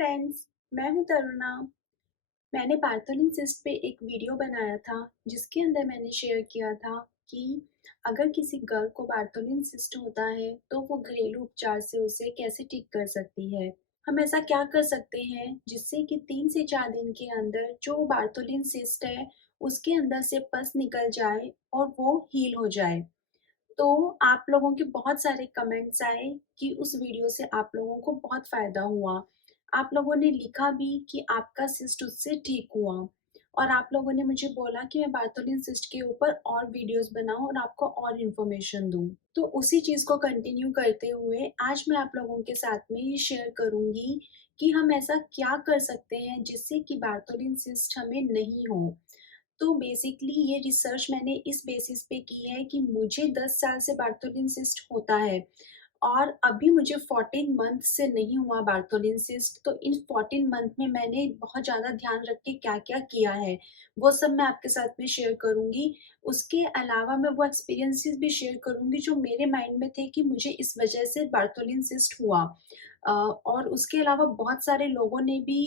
Friends, मैं हूं तरुणा। मैंने पार्थोनिन सिस्ट पे एक वीडियो बनाया था जिसके अंदर मैंने शेयर किया था कि अगर किसी गर्ल को पार्थोनिन सिस्ट होता है तो वो घरेलू उपचार से उसे कैसे ठीक कर सकती है। हम ऐसा क्या कर सकते हैं जिससे कि 3 से 4 दिन के अंदर जो पार्थोनिन सिस्ट है उसके अंदर से पस निकल जाए और वो हील हो जाए। तो आप लोगों के बहुत सारे कमेंट्स आए कि उस वीडियो से आप लोगों को बहुत फ़ायदा हुआ। आप लोगों ने लिखा भी कि आपका सिस्ट उससे ठीक हुआ और आप लोगों ने मुझे बोला कि मैं बार्टोलिन सिस्ट के ऊपर और वीडियोस बनाऊं और आपको और इन्फॉर्मेशन दूं। तो उसी चीज़ को कंटिन्यू करते हुए आज मैं आप लोगों के साथ में ये शेयर करूंगी कि हम ऐसा क्या कर सकते हैं जिससे कि बार्टोलिन सिस्ट हमें नहीं हो। तो बेसिकली ये रिसर्च मैंने इस बेसिस पे की है कि मुझे 10 साल से बार्टोलिन सिस्ट होता है और अभी मुझे 14 मंथ से नहीं हुआ बार्टोलिन सिस्ट। तो इन 14 मंथ में मैंने बहुत ज़्यादा ध्यान रख के क्या-क्या किया है, वो सब मैं आपके साथ में शेयर करूँगी। उसके अलावा मैं वो एक्सपीरियंसेस भी शेयर करूँगी जो मेरे माइंड में थे कि मुझे इस वजह से बार्टोलिन सिस्ट हुआ। और उसके अलावा बहुत सारे लोगों ने भी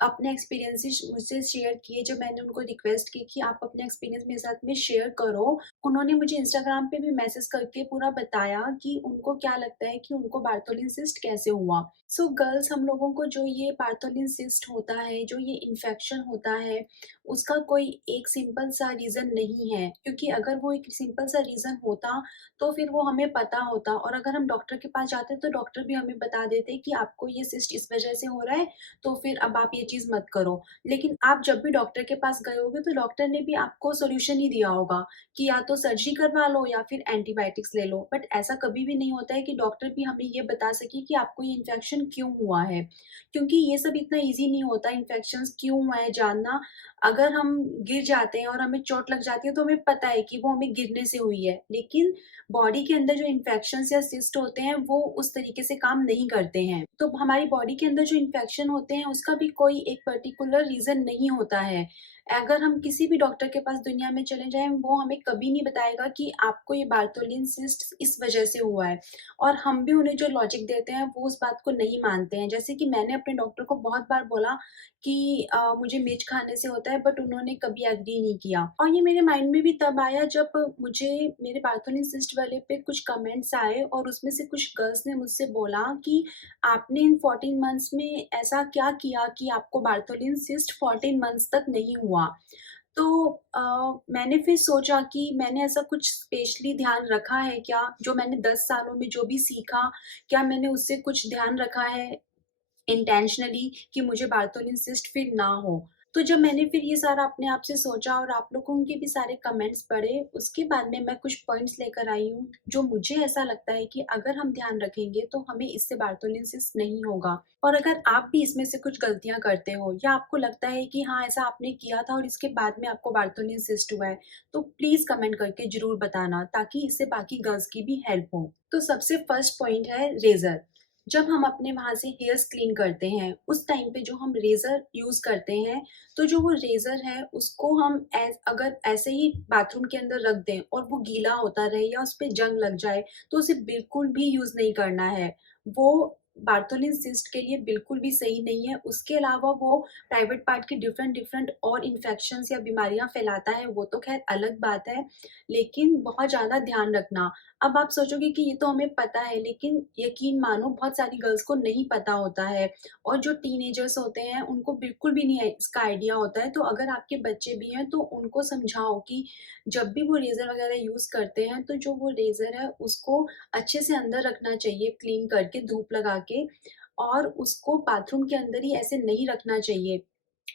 अपने एक्सपीरियंसेस मुझसे शेयर किए जब मैंने उनको रिक्वेस्ट की कि आप अपने एक्सपीरियंस मेरे साथ में शेयर करो। उन्होंने मुझे इंस्टाग्राम पे भी मैसेज करके पूरा बताया कि उनको क्या लगता है कि उनको बार्टोलिन सिस्ट कैसे हुआ। सो गर्ल्स, हम लोगों को जो ये बार्टोलिन सिस्ट होता है, जो ये इन्फेक्शन होता है, उसका कोई एक सिंपल सा रीज़न नहीं है, क्योंकि अगर वो एक सिंपल सा रीज़न होता तो फिर वो हमें पता होता और अगर हम डॉक्टर के पास जाते तो डॉक्टर भी हमें बता देते कि आपको ये सिस्ट इस वजह से हो रहा है, तो फिर अब आप ये चीज़ मत करो। लेकिन आप जब भी डॉक्टर के पास गए होगे तो डॉक्टर ने भी आपको सॉल्यूशन ही दिया होगा कि या तो सर्जरी करवा लो या फिर एंटीबायोटिक्स ले लो। बट ऐसा कभी भी नहीं होता है कि डॉक्टर भी हमें ये बता सके कि आपको ये इन्फेक्शन क्यों हुआ है, क्योंकि ये सब इतना ईज़ी नहीं होता इन्फेक्शंस क्यों हुआ है जानना। अगर हम गिर जाते हैं और हमें चोट लग जाती है तो हमें पता है कि वो हमें गिरने से हुई है, लेकिन बॉडी के अंदर जो इन्फेक्शंस या सिस्ट होते हैं वो उस तरीके से काम नहीं करते हैं। तो हमारी बॉडी के अंदर जो इन्फेक्शन होते हैं उसका भी कोई एक पर्टिकुलर रीज़न नहीं होता है। अगर हम किसी भी डॉक्टर के पास दुनिया में चले जाएँ, वो हमें कभी नहीं बताएगा कि आपको ये बार्टोलिन सिस्ट इस वजह से हुआ है और हम भी उन्हें जो लॉजिक देते हैं वो उस बात को नहीं मानते हैं। जैसे कि मैंने अपने डॉक्टर को बहुत बार बोला कि मुझे मिर्च खाने से होता है, बट उन्होंने कभी एग्री नहीं किया और ये मेरे माइंड में भी तब आया जब मुझे मेरे बार्टोलिन सिस्ट वाले पे कुछ कमेंट्स आए और उसमें से कुछ गर्ल्स ने मुझसे बोला कि आपने इन 14 मंथ्स में ऐसा क्या किया कि आपको बार्टोलिन सिस्ट 14 मंथ्स तक नहीं हुआ। तो मैंने फिर सोचा कि मैंने ऐसा कुछ स्पेशली ध्यान रखा है क्या, जो मैंने 10 सालों में जो भी सीखा, क्या मैंने उससे कुछ ध्यान रखा है इंटेंशनली कि मुझे बार्टोलिन सिस्ट फिर ना हो। तो जब मैंने फिर ये सारा अपने आप से सोचा और आप लोगों के भी सारे कमेंट्स पढ़े, उसके बाद में मैं कुछ पॉइंट्स लेकर आई हूँ, जो मुझे ऐसा लगता है कि अगर हम ध्यान रखेंगे तो हमें इससे बार्टोलिन सिस्ट नहीं होगा। और अगर आप भी इसमें से कुछ गलतियाँ करते हो या आपको लगता है कि हाँ, ऐसा आपने किया था और इसके बाद में आपको बार्टोलिन सिस्ट हुआ है, तो प्लीज़ कमेंट करके ज़रूर बताना ताकि इससे बाकी गर्ल्स की भी हेल्प हो। तो सबसे फर्स्ट पॉइंट है रेज़र। जब हम अपने वहाँ से हेयर्स क्लीन करते हैं, उस टाइम पे जो हम रेज़र यूज़ करते हैं, तो जो वो रेज़र है उसको हम अगर ऐसे ही बाथरूम के अंदर रख दें और वो गीला होता रहे या उस पे जंग लग जाए, तो उसे बिल्कुल भी यूज़ नहीं करना है। वो बार्टोलिन सिस्ट के लिए बिल्कुल भी सही नहीं है। उसके अलावा वो प्राइवेट पार्ट के डिफरेंट-डिफरेंट और इन्फेक्शंस या बीमारियाँ फैलाता है, वो तो ख़ैर अलग बात है, लेकिन बहुत ज़्यादा ध्यान रखना। अब आप सोचोगे कि ये तो हमें पता है, लेकिन यकीन मानो बहुत सारी गर्ल्स को नहीं पता होता है और जो टीनेजर्स होते हैं उनको बिल्कुल भी नहीं इसका आइडिया होता है। तो अगर आपके बच्चे भी हैं तो उनको समझाओ कि जब भी वो रेज़र वगैरह यूज़ करते हैं तो जो वो रेज़र है उसको अच्छे से अंदर रखना चाहिए क्लीन करके धूप लगा के, और उसको बाथरूम के अंदर ही ऐसे नहीं रखना चाहिए।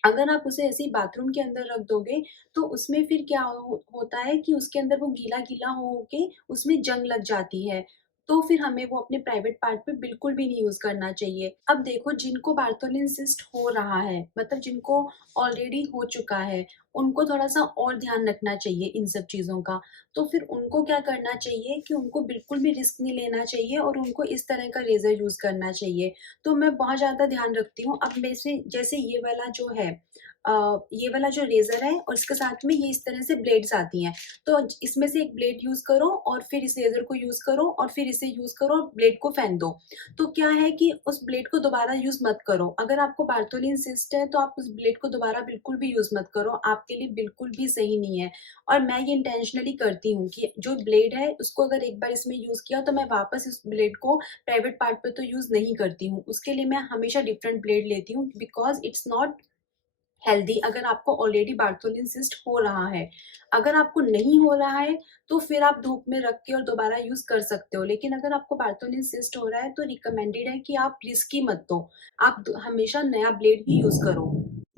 अगर आप उसे ऐसे ही बाथरूम के अंदर रख दोगे, तो उसमें फिर क्या होता है कि उसके अंदर वो गीला-गीला हो के उसमें जंग लग जाती है। तो फिर हमें वो अपने प्राइवेट पार्ट पे बिल्कुल भी नहीं यूज़ करना चाहिए। अब देखो, जिनको बार्टोलिन सिस्ट हो रहा है, मतलब जिनको ऑलरेडी हो चुका है, उनको थोड़ा-सा और ध्यान रखना चाहिए इन सब चीज़ों का। तो फिर उनको क्या करना चाहिए कि उनको बिल्कुल भी रिस्क नहीं लेना चाहिए और उनको इस तरह का रेज़र यूज़ करना चाहिए। तो मैं बहुत ज़्यादा ध्यान रखती हूँ। अब वैसे जैसे ये वाला जो है ये वाला जो रेज़र है और इसके साथ में ये इस तरह से ब्लेड्स आती हैं। तो इसमें से एक ब्लेड यूज़ करो और फिर इस रेज़र को यूज़ करो और फिर इसे यूज़ करो और ब्लेड को फेंक दो। तो क्या है कि उस ब्लेड को दोबारा यूज़ मत करो। अगर आपको बार्थोलिन सिस्ट है तो आप उस ब्लेड को दोबारा बिल्कुल भी यूज़ मत करो, आपके लिए बिल्कुल भी सही नहीं है। और मैं ये इंटेंशनली करती हूँ कि जो ब्लेड है उसको अगर एक बार इसमें यूज़ किया तो मैं वापस इस ब्लेड को प्राइवेट पार्ट पे तो यूज़ नहीं करती हूँ। उसके लिए मैं हमेशा डिफरेंट ब्लेड लेती हूँ बिकॉज़ इट्स नॉट हेल्दी अगर आपको ऑलरेडी बार्थोलिन सिस्ट हो रहा है। अगर आपको नहीं हो रहा है, तो फिर आप धूप में रख के और दोबारा यूज़ कर सकते हो। लेकिन अगर आपको बार्थोलिन सिस्ट हो रहा है, तो रिकमेंडेड है कि आप रिस्क ही मत लो। आप द हमेशा नया ब्लेड ही यूज़ करो।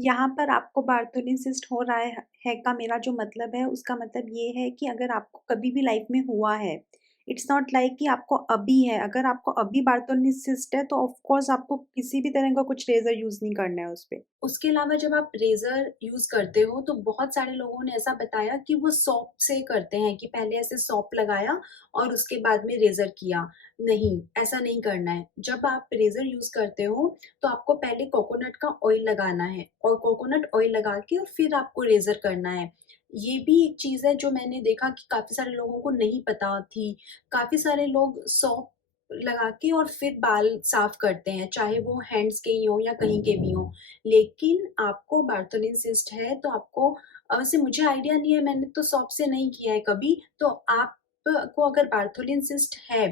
यहाँ पर आपको बार्थोलिन सिस्ट हो रहा है का मेरा जो मतलब है, उसका मतलब ये है कि अगर आपको कभी भी लाइफ में हुआ है, इट्स नॉट लाइक कि आपको अभी है। अगर आपको अभी बार्थोलिन सिस्ट है, तो ऑफ कोर्स आपको किसी भी तरह का कुछ रेज़र यूज़ नहीं करना है उस पे। उसके अलावा जब आप रेज़र यूज़ करते हो तो बहुत सारे लोगों ने ऐसा बताया कि वो सोप से करते हैं कि पहले ऐसे सोप लगाया और उसके बाद में रेज़र किया। नहीं, ऐसा नहीं करना है। जब आप रेज़र यूज़ करते हो तो आपको पहले कोकोनट का ऑयल लगाना है और कोकोनट ऑयल लगा के और फिर आपको रेज़र करना है। ये भी एक चीज़ है जो मैंने देखा कि काफ़ी सारे लोगों को नहीं पता थी। काफ़ी सारे लोग सोप लगा के और फिर बाल साफ करते हैं, चाहे वो हैंड्स के ही हों या कहीं के भी हों। लेकिन आपको बार्थोलिन सिस्ट है तो आपको वैसे मुझे आइडिया नहीं है, मैंने तो सॉप से नहीं किया है कभी। तो आपको अगर बार्थोलिन सिस्ट है,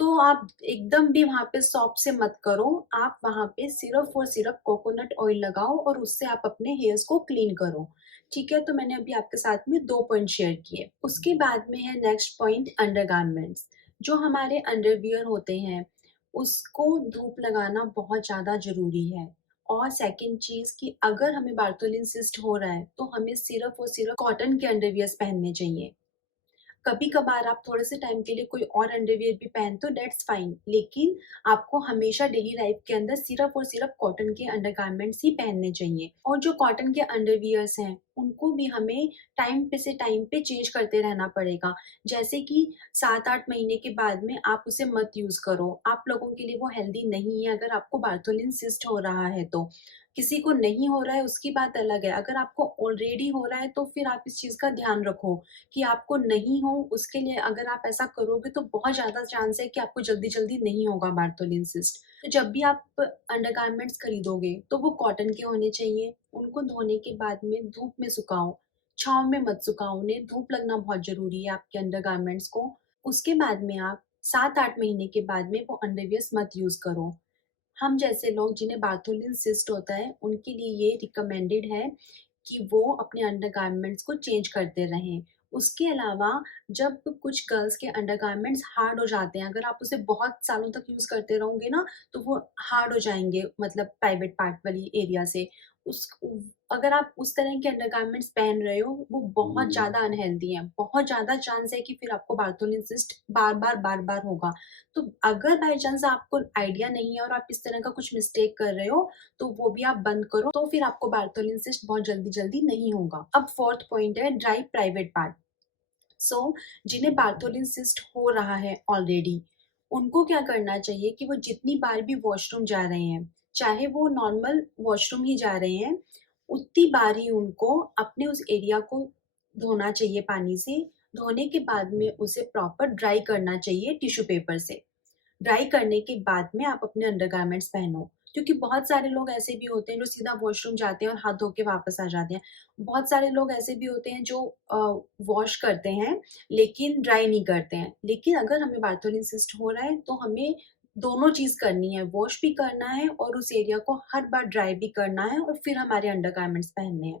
तो आप एकदम भी वहाँ पे सॉप से मत करो। आप वहाँ पे सिर्फ़ और सिर्फ़ कोकोनट ऑयल लगाओ और उससे आप अपने हेयर्स को क्लीन करो। ठीक है? तो मैंने अभी आपके साथ में 2 पॉइंट शेयर किए। उसके बाद में है नेक्स्ट पॉइंट अंडरगारमेंट्स। जो हमारे अंडरवियर होते हैं, उसको धूप लगाना बहुत ज़्यादा ज़रूरी है। और सेकंड चीज़ कि अगर हमें बार्थोलिन सिस्ट हो रहा है, तो हमें सिर्फ़ और सिर्फ़ कॉटन के अंडरवियर्स पहनने चाहिए। कभी-कभार आप थोड़े से टाइम के लिए कोई और अंडरवियर भी पहनते हो दैट्स फाइन, लेकिन आपको हमेशा डेली लाइफ के अंदर सिर्फ़ और सिर्फ़ कॉटन के अंडरगारमेंट्स ही पहनने चाहिए। और जो कॉटन के अंडरवियर्स हैं, उनको भी हमें टाइम पे चेंज करते रहना पड़ेगा। जैसे कि 7-8 महीने के बाद में आप उसे मत यूज़ करो। आप लोगों के लिए वो हेल्दी नहीं है अगर आपको बार्थोलिन सिस्ट हो रहा है तो। किसी को नहीं हो रहा है उसकी बात अलग है, अगर आपको ऑलरेडी हो रहा है तो फिर आप इस चीज़ का ध्यान रखो कि आपको नहीं हो। उसके लिए अगर आप ऐसा करोगे तो बहुत ज़्यादा चांस है कि आपको जल्दी-जल्दी नहीं होगा बार्थोलिन सिस्ट। तो जब भी आप अंडरगारमेंट्स खरीदोगे तो वो कॉटन के होने चाहिए। उनको धोने के बाद में धूप में सुखाओ, छाँव में मत सुखाओ, उन्हें धूप लगना बहुत ज़रूरी है आपके अंडरगारमेंट्स को। उसके बाद में आप 7-8 महीने के बाद में वो अंडरवियर्स मत यूज़ करो। हम जैसे लोग जिन्हें बार्थोलिन सिस्ट होता है, उनके लिए ये रिकमेंडेड है कि वो अपने अंडरगारमेंट्स को चेंज करते रहें। उसके अलावा जब कुछ गर्ल्स के अंडरगारमेंट्स हार्ड हो जाते हैं, अगर आप उसे बहुत सालों तक यूज़ करते रहोगे ना, तो वो हार्ड हो जाएँगे मतलब प्राइवेट पार्ट वाली एरिया से। उस अगर आप उस तरह के अंडरगारमेंट्स पहन रहे हो, वो बहुत ज़्यादा अनहेल्दी हैं। बहुत ज़्यादा चांस है कि फिर आपको बार्थोलिन सिस्ट बार-बार होगा। तो अगर बाय चांस आपको आइडिया नहीं है और आप इस तरह का कुछ मिस्टेक कर रहे हो, तो वो भी आप बंद करो, तो फिर आपको बार्थोलिन सिस्ट बहुत जल्दी-जल्दी नहीं होगा। अब 4th पॉइंट है ड्राई प्राइवेट पार्ट। सो जिन्हें बार्थोलिन सिस्ट हो रहा है ऑलरेडी, उनको क्या करना चाहिए कि वो जितनी बार भी वॉशरूम जा रहे हैं, चाहे वो नॉर्मल वॉशरूम ही जा रहे हैं, उतनी बार ही उनको अपने उस एरिया को धोना चाहिए पानी से। धोने के बाद में उसे प्रॉपर ड्राई करना चाहिए टिश्यू पेपर से। ड्राई करने के बाद में आप अपने अंडरगारमेंट्स पहनो। क्योंकि बहुत सारे लोग ऐसे भी होते हैं जो सीधा वॉशरूम जाते हैं और हाथ धो के वापस आ जाते हैं। बहुत सारे लोग ऐसे भी होते हैं जो वॉश करते हैं लेकिन ड्राई नहीं करते हैं। लेकिन अगर हमें बार्थोलिन सिस्ट हो रहा है तो हमें दोनों चीज़ करनी है, वॉश भी करना है और उस एरिया को हर बार ड्राई भी करना है और फिर हमारे अंडरगारमेंट्स पहनने हैं।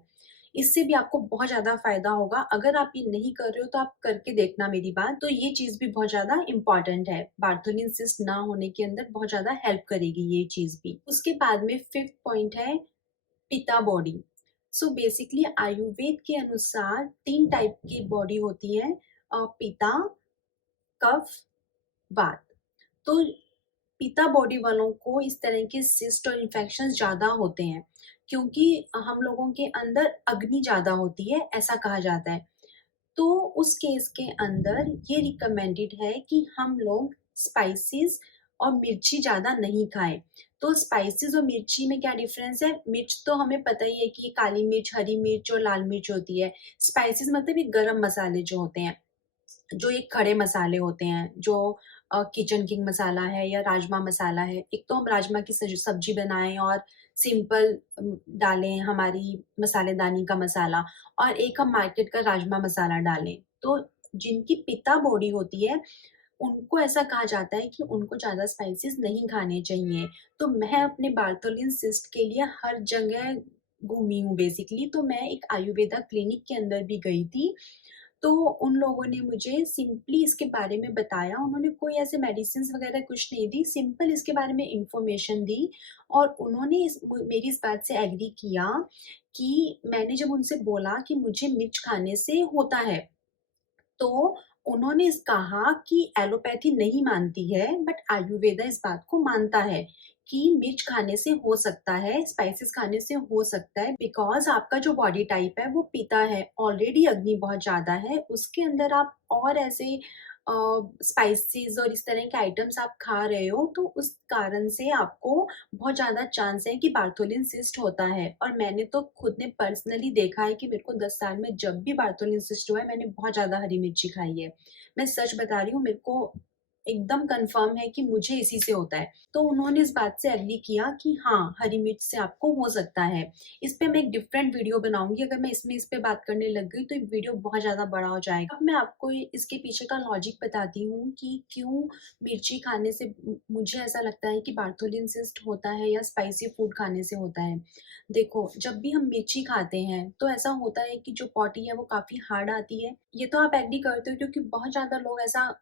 इससे भी आपको बहुत ज़्यादा फ़ायदा होगा। अगर आप ये नहीं कर रहे हो तो आप करके देखना मेरी बात। तो ये चीज़ भी बहुत ज़्यादा इम्पोर्टेंट है। बार्थोलिन सिस्ट ना होने के अंदर बहुत ज़्यादा हेल्प करेगी ये चीज़ भी। उसके बाद में 5th पॉइंट है पिता बॉडी। सो बेसिकली आयुर्वेद के अनुसार 3 टाइप की बॉडी होती है पिता, कफ, वात। तो पिता बॉडी वालों को इस तरह के सिस्ट और इन्फेक्शंस ज़्यादा होते हैं, क्योंकि हम लोगों के अंदर अग्नि ज़्यादा होती है, ऐसा कहा जाता है। तो उस केस के अंदर ये रिकमेंडेड है कि हम लोग स्पाइसेस और मिर्ची ज़्यादा नहीं खाएँ। तो स्पाइसेस और मिर्ची में क्या डिफ़रेंस है? मिर्च तो हमें पता ही है कि काली मिर्च, हरी मिर्च और लाल मिर्च होती है। स्पाइसेस मतलब ये गरम मसाले जो होते हैं। जो ये खड़े मसाले होते हैं, जो किचन किंग मसाला है या राजमा मसाला है। एक तो हम राजमा की सब्ज़ी बनाएँ और सिंपल डालें हमारी मसालेदानी का मसाला, और एक हम मार्केट का राजमा मसाला डालें। तो जिनकी पित्ता बॉडी होती है, उनको ऐसा कहा जाता है कि उनको ज़्यादा स्पाइसेस नहीं खाने चाहिए। तो मैं अपने बार्थोलिन सिस्ट के लिए हर जगह घूमी हूँ बेसिकली। तो मैं एक आयुर्वेदा क्लिनिक के अंदर भी गई थी, तो उन लोगों ने मुझे सिंपली इसके बारे में बताया। उन्होंने कोई ऐसे मेडिसिन्स वगैरह कुछ नहीं दी, सिंपल इसके बारे में इन्फॉर्मेशन दी, और उन्होंने मेरी इस बात से एग्री किया कि मैंने जब उनसे बोला कि मुझे मिर्च खाने से होता है, तो उन्होंने कहा कि एलोपैथी नहीं मानती है, बट आयुर्वेदा इस बात को मानता है कि मिर्च खाने से हो सकता है, स्पाइसेस खाने से हो सकता है, बिकॉज़ आपका जो बॉडी टाइप है वो पिता है, ऑलरेडी अग्नि बहुत ज़्यादा है, उसके अंदर आप और ऐसे अ, स्पाइसेस और इस तरह के आइटम्स आप खा रहे हो, तो उस कारण से आपको बहुत ज़्यादा चांस है कि बार्थोलिन सिस्ट होता है। और मैंने तो खुद ने पर्सनली देखा है कि मेरे को 10 साल में जब भी बार्थोलिन सिस्ट हुआ है, मैंने बहुत ज़्यादा हरी मिर्ची खाई है। मैं सच बता रही हूँ, मेरे को एकदम कन्फर्म है कि मुझे इसी से होता है। तो उन्होंने इस बात से एग्री किया कि हाँ, हरी मिर्च से आपको हो सकता है। इस पे मैं एक डिफरेंट वीडियो बनाऊँगी, अगर मैं इस पे बात करने लग गई तो ये वीडियो बहुत ज़्यादा बड़ा हो जाएगा। अब मैं आपको इसके पीछे का लॉजिक बताती हूँ कि क्यों मिर्ची खाने से मुझे ऐसा लगता है कि बार्थोलिन सिस्ट होता है या स्पाइसी फूड खाने से होता है। देखो, जब भी हम मिर्ची खाते हैं तो ऐसा होता है कि जो बॉडी है वो काफ़ी हार्ड आती है। ये तो आप एग्री करते हो, क्योंकि बहुत ज़्यादा लोग ऐसा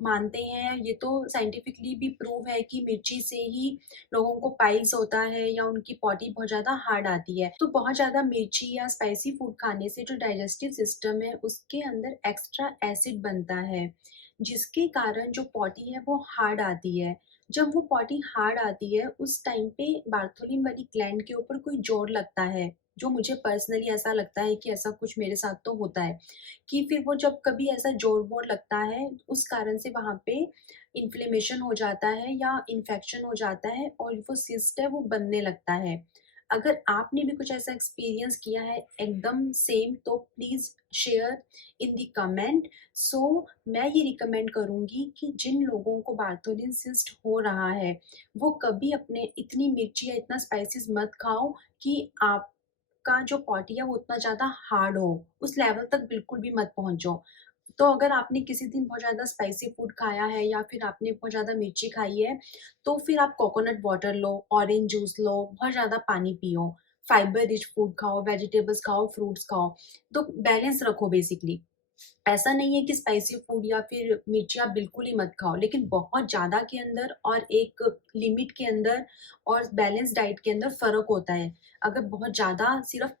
मानते हैं, ये तो साइंटिफिकली भी प्रूव है कि मिर्ची से ही लोगों को पाइल्स होता है या उनकी बॉडी बहुत ज़्यादा हार्ड आती है। तो बहुत ज़्यादा मिर्ची या स्पाइसी फूड खाने से जो डाइजेस्टिव सिस्टम है, उसके अंदर एक्स्ट्रा एसिड बनता है, जिसके कारण जो बॉडी है वो हार्ड आती है। जब वो बॉडी हार्ड आती है, उस टाइम पे बार्थोलिन वाली ग्लैंड के ऊपर कोई ज़ोर लगता है, जो मुझे पर्सनली ऐसा लगता है कि ऐसा कुछ मेरे साथ तो होता है। कि फिर वो जब कभी ऐसा ज़ोर-वोर लगता है, उस कारण से वहाँ पे इन्फ्लेमेशन हो जाता है या इन्फेक्शन हो जाता है और वो सिस्ट है वो बनने लगता है। अगर आपने भी कुछ ऐसा एक्सपीरियंस किया है एकदम सेम, तो please share in the comment. So मैं ये रिकमेंड करूँगी कि जिन लोगों को बार्थोलिन सिस्ट हो रहा है, वो कभी अपने इतनी मिर्ची या इतना स्पाइसेस मत खाओ कि आपका जो बॉडी है वो उतना ज़्यादा हार्ड हो, उस लेवल तक बिल्कुल भी मत पहुँचो। तो अगर आपने किसी दिन बहुत ज़्यादा स्पाइसी फूड खाया है या फिर आपने बहुत ज़्यादा मिर्ची खाई है, तो फिर आप कोकोनट वाटर लो, ऑरेंज जूस लो, बहुत ज़्यादा पानी पियो, फाइबर रिच फूड खाओ, वेजिटेबल्स खाओ, फ्रूट्स खाओ, तो बैलेंस रखो बेसिकली। ऐसा नहीं है कि स्पाइसी फूड या फिर मिर्ची आप बिल्कुल ही मत खाओ, लेकिन बहुत ज़्यादा के अंदर और एक लिमिट के अंदर और बैलेंस डाइट के अंदर फ़र्क होता है। अगर बहुत ज़्यादा सिर्फ़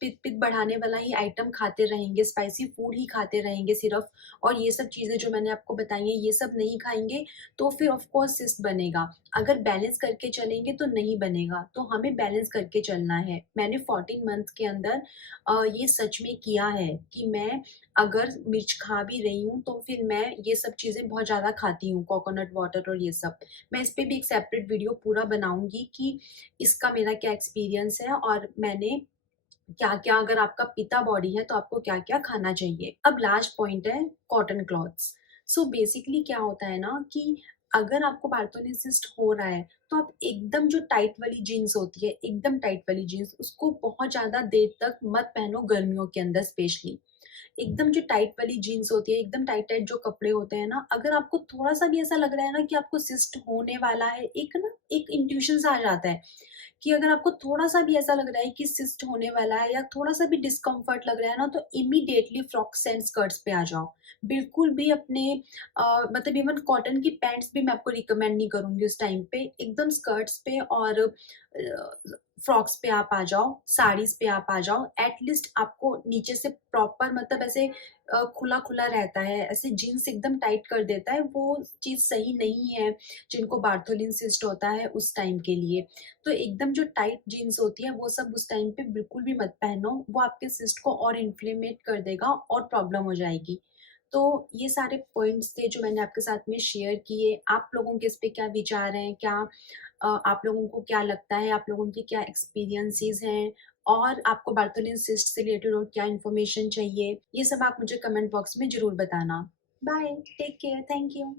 पित्त बढ़ाने वाला ही आइटम खाते रहेंगे, स्पाइसी फूड ही खाते रहेंगे सिर्फ़, और ये सब चीज़ें जो मैंने आपको बताई हैं, ये सब नहीं खाएँगे, तो फिर ऑफ़ कोर्स सिस्ट बनेगा। अगर बैलेंस करके चलेंगे तो नहीं बनेगा, तो हमें बैलेंस करके चलना है। मैंने 14 मंथ्स के अंदर ये सच में किया है कि मैं अगर मिर्च खा भी रही हूँ, तो फिर मैं ये सब चीज़ें बहुत ज़्यादा खाती हूँ, कोकोनट वाटर और ये सब। मैं इस पे भी एक सेपरेट वीडियो पूरा बनाऊँगी कि इसका मेरा क्या एक्सपीरियंस है और मैंने क्या-क्या, अगर आपका पिता बॉडी है, तो आपको क्या-क्या खाना चाहिए। अब लास्ट पॉइंट है कॉटन क्लॉथ्स। सो बेसिकली क्या होता है ना कि अगर आपको पार्थोनिसिस्ट हो रहा है, तो आप एकदम जो टाइट वाली जीन्स होती है, एकदम टाइट वाली जीन्स, उसको बहुत ज़्यादा देर तक मत पहनो गर्मियों के अंदर स्पेशली। एकदम जो टाइट वाली जीन्स होती है, एकदम टाइट-टाइट जो कपड़े होते हैं ना, अगर आपको थोड़ा-सा भी ऐसा लग रहा है ना कि आपको सिस्ट होने वाला है, एक इंट्यूशन सा आ जाता है कि अगर आपको थोड़ा-सा भी ऐसा लग रहा है कि सिस्ट होने वाला है या थोड़ा-सा भी डिस्कम्फर्ट लग रहा है ना, तो इमीडिएटली फ्रॉक्स एंड स्कर्ट्स पे आ जाओ। बिल्कुल भी अपने मतलब इवन कॉटन की पैंट्स भी मैं आपको रिकमेंड नहीं करूँगी उस टाइम पे, एकदम स्कर्ट्स पे और फ्रॉक्स पे आप आ जाओ, साड़ीज़ पे आप आ जाओ, एटलीस्ट आपको नीचे से प्रॉपर मतलब ऐसे खुला-खुला रहता है, ऐसे जीन्स एकदम टाइट कर देता है, वो चीज़ सही नहीं है, जिनको बार्थोलिन सिस्ट होता है उस टाइम के लिए। तो एकदम जो टाइट जीन्स होती है, वो सब उस टाइम पे बिल्कुल भी मत पहनो, वो आपके सिस्ट को और इन्फ्लेमेट कर देगा और प्रॉब्लम हो जाएगी। तो ये सारे पॉइंट्स थे जो मैंने आपके साथ में शेयर किए। आप लोगों के इस पे क्या विचार हैं? क्या आप लोगों को क्या लगता है? आप लोगों के क्या एक्सपीरियंसेस हैं? और आपको बार्थोलिन सिस्ट से रिलेटेड और क्या इन्फॉर्मेशन चाहिए? ये सब आप मुझे कमेंट बॉक्स में ज़रूर बताना। Bye, take care, thank you.